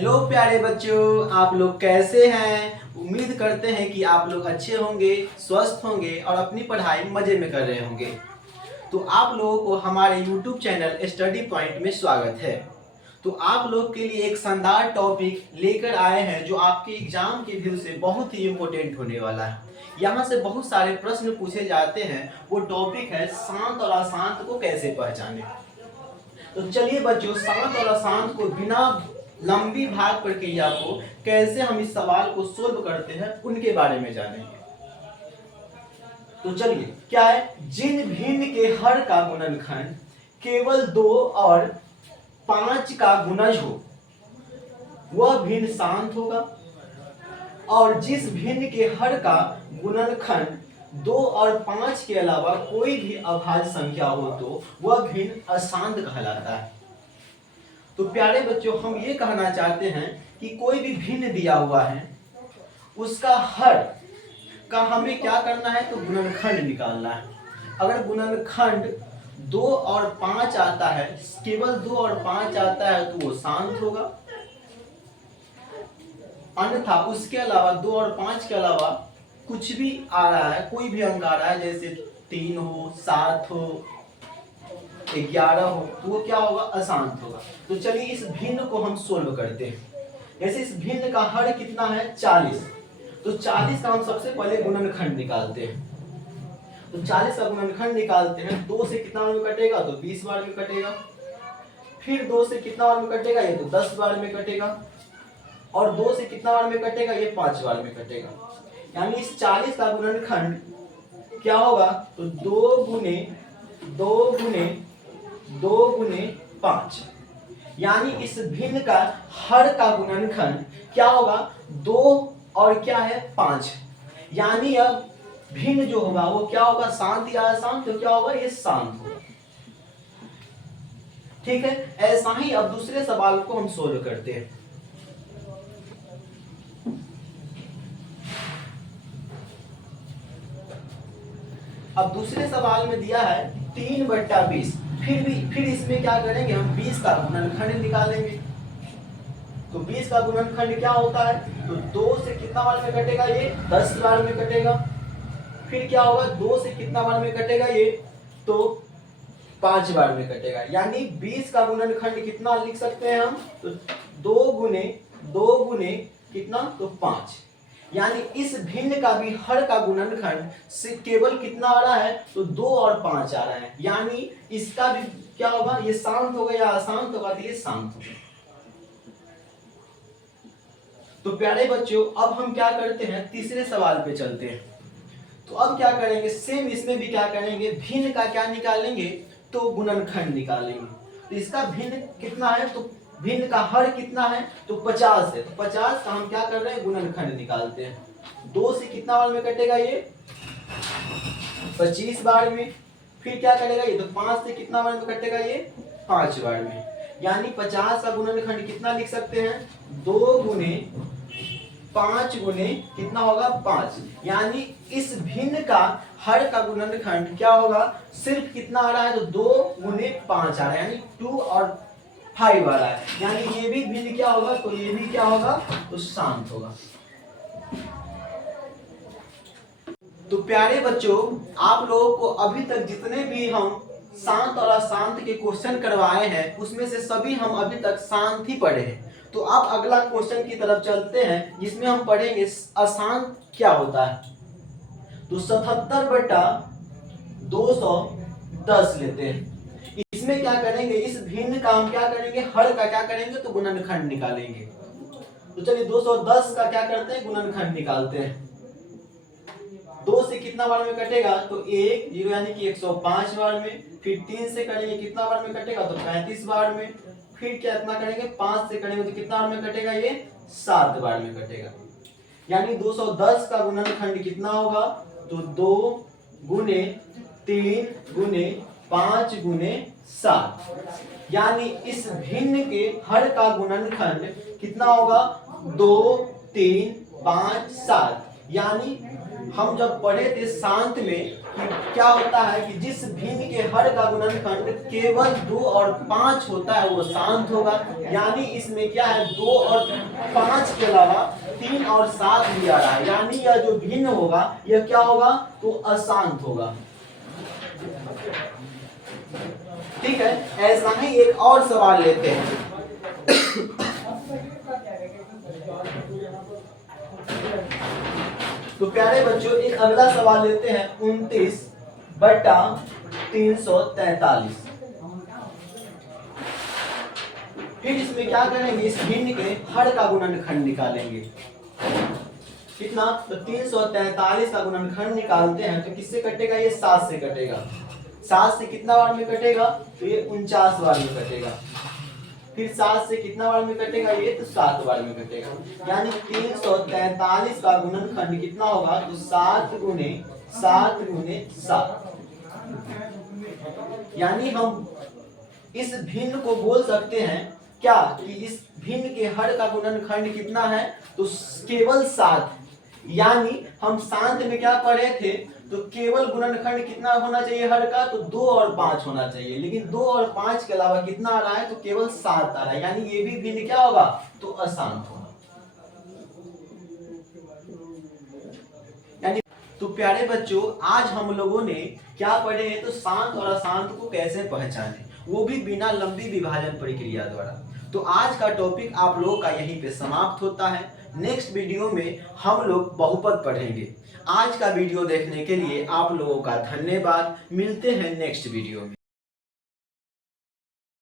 Hello प्यारे बच्चों, आप लोग कैसे हैं। उम्मीद करते हैं कि आप लोग अच्छे होंगे, स्वस्थ होंगे और अपनी पढ़ाई मजे में कर रहे होंगे। तो आप लोगों को हमारे YouTube चैनल स्टडी पॉइंट में स्वागत है। तो आप लोग के लिए एक शानदार टॉपिक लेकर आए हैं जो आपके एग्जाम के व्यू से बहुत ही इम्पोर्टेंट होने वाला है। यहाँ से बहुत सारे प्रश्न पूछे जाते हैं। वो टॉपिक है शांत और अशांत को कैसे पहचाने। तो चलिए बच्चों, शांत और अशांत को बिना लंबी भाग प्रक्रिया को कैसे हम इस सवाल को सोल्व करते हैं उनके बारे में जानेंगे। तो चलिए, क्या है, जिन भिन्न के हर का गुणनखंड केवल 2 और 5 का गुणज हो वह भिन्न शांत होगा, और जिस भिन्न के हर का गुणनखंड 2 और 5 के अलावा कोई भी अभाज्य संख्या हो तो वह भिन्न अशांत कहलाता है। तो प्यारे बच्चों, हम ये कहना चाहते हैं कि कोई भी भिन्न दिया हुआ है, उसका हर का हमें क्या करना है, तो गुणनखंड निकालना है। अगर गुणनखंड 2 और 5 आता है, केवल 2 और 5 आता है तो वो शांत होगा, अन्यथा उसके अलावा 2 और 5 के अलावा कुछ भी आ रहा है, कोई भी अंक आ रहा है, जैसे 3 हो, 7 हो, 11 हो, तो वो क्या होगा, अशांत होगा। तो चलिए इस भिन्न को हम सोल्व करते हैं। जैसे इस भिन्न का हर कितना है, 40। तो 40 का हम सबसे पहले गुणनखंड निकालते हैं। तो 40 का गुणनखंड निकालते हैं, 2 से कितना बार में कटेगा, तो 20 बार में कटेगा। फिर 2 से कितना बार में कटेगा, ये तो 10 बार में कटेगा। और 2 से कितना बार में कटेगा, ये 5 बार में कटेगा। यानी इस 40 का गुणनखंड क्या होगा, तो 2 गुने 2 गुने 2 गुने 5। यानी इस भिन्न का हर का गुणनखंड क्या होगा, 2 और क्या है, 5। यानी अब भिन्न जो होगा वो क्या होगा, शांत या अशांत, तो क्या होगा, ये शांत होगा। ठीक है, ऐसा ही अब दूसरे सवाल को हम सोल्व करते हैं। अब दूसरे सवाल में दिया है 3/20। फिर इसमें क्या करेंगे, हम 20 का गुणनखंड निकालेंगे। तो 20 का गुणनखंड क्या होता है, तो 2 से कितना बार में कटेगा, ये 10 बार में कटेगा। फिर क्या होगा, 2 से कितना बार में कटेगा, ये तो 5 बार में कटेगा। यानी 20 का गुणनखंड कितना लिख सकते हैं हम, तो 2 गुने कितना, तो 5। यानी इस भिन्न का भी हर का गुणनखंड से केवल कितना आ रहा है, तो 2 और 5 आ रहा है। यानी इसका भी क्या होगा, ये शांत होगा या अशांत होगा, तो ये शांत होगा। तो प्यारे बच्चों, अब हम क्या करते हैं, तीसरे सवाल पे चलते हैं। तो अब क्या करेंगे, सेम इसमें भी क्या करेंगे, भिन्न का क्या निकालेंगे, तो गुणनखंड निकालेंगे। तो इसका भिन्न कितना है, तो भिन्न का हर कितना है, तो 50 है। तो 50 का हम क्या कर रहे हैं, गुणनखंड निकालते हैं। 2 से कितना बार में कटेगा, ये 25 बार में। फिर क्या करेगा, ये तो 5 से कितना बार में कटेगा, ये 5 बार में। यानी 50 का गुणनखंड कितना लिख सकते हैं, 2 गुने 5 गुने कितना होगा, 5। यानी इस भिन्न का हर का गुणनखंड क्या होगा, सिर्फ कितना आ रहा है, तो 2 गुने 5 आ रहा है, यानी 2 और 5 आ रहा है। यानी ये भी भिन्न क्या होगा, तो ये भी क्या होगा, तो शांत होगा। तो प्यारे बच्चों, आप लोगों को अभी तक जितने भी हम शांत और अशांत के क्वेश्चन करवाए हैं, उसमें से सभी हम अभी तक शांत ही पढ़े हैं। तो अब अगला क्वेश्चन की तरफ चलते हैं, जिसमें हम पढ़ेंगे अशांत क्या होता है। तो 77/210 लेते हैं। इसमें क्या करेंगे, इस भिन्न का हम क्या करेंगे, हर का क्या करेंगे, तो गुणनखंड निकालेंगे। तो चलिए 210 का क्या करते हैं, गुणनखंड निकालते हैं। 2 से कितना बार में कटेगा, तो 1 0 यानी कि 105 बार में। फिर 3 से करेंगे, कितना बार में कटेगा, तो 35 बार में। फिर क्या इतना करेंगे, 5 से करेंगे तो कितना बार में कटेगा, ये 7 बार में कटेगा। यानी 210 का गुणनखंड कितना होगा, तो 2 गुने 3 गुने 5 गुने 7। यानी इस भिन्न के हर का गुणनखंड कितना होगा, 2 3 5 7। यानी हम जब पढ़े थे शांत में, कि क्या होता है कि जिस भिन्न के हर का गुणनखंड केवल 2 और 5 होता है वो शांत होगा। यानी इसमें क्या है, 2 और 5 के अलावा 3 और 7 भी आ रहा है, यानी यह जो भिन्न होगा यह क्या होगा, तो अशांत होगा। ठीक है, ऐसा ही एक और सवाल लेते हैं। तो प्यारे बच्चों एक अगला सवाल लेते हैं 29/343। फिर इसमें क्या करेंगे, इस भिन्न के हर का गुणनखंड निकालेंगे। कितना, तो 343 का गुणनखंड निकालते हैं तो किससे कटेगा, ये 7 से कटेगा। 7 से कितना बार में कटेगा, तो ये 49 बार में कटेगा। फिर 7 से कितना बार में कटेगा, ये तो 7 बार में कटेगा। यानी 343 का गुणनखंड कितना होगा, तो 7 गुने 7 गुने 7। यानी हम इस भिन्न को बोल सकते हैं क्या, कि इस भिन्न के हर का गुणनखंड कितना है, तो केवल 7। यानी हम शांत में क्या पढ़े थे, तो केवल गुणनखंड कितना होना चाहिए हर का, तो 2 और 5 होना चाहिए। लेकिन 2 और 5 के अलावा कितना आ रहा है, तो केवल 7 आ रहा है। यानी ये भी भिन्न क्या होगा, तो अशांत होगा। यानी तो प्यारे बच्चों आज हम लोगों ने क्या पढ़े हैं, तो शांत और अशांत को कैसे पहचाने, वो भी बिना लंबी विभाजन प्रक्रिया द्वारा। तो आज का टॉपिक आप लोगों का यहीं पे समाप्त होता है। नेक्स्ट वीडियो में हम लोग बहुपद पढ़ेंगे। आज का वीडियो देखने के लिए आप लोगों का धन्यवाद। मिलते हैं नेक्स्ट वीडियो में।